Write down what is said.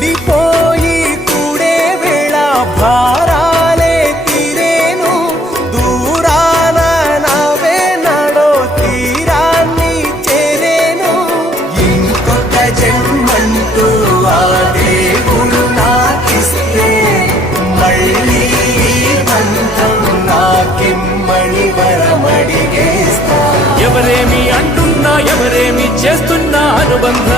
విడిపోయి కూడే వేళ భారాలే తీరేను దూరాన నవే నడో తీరాన్ని చేరేను ఇంకొక జన్మంటూ ఆ దేవుడు నాకిస్తే మళ్ళీ బంధం నాకిమ్మని వరమడిగేస్తా. ఎవరేమి అంటున్నా ఎవరేమి చేస్తున్నా అనుబంధం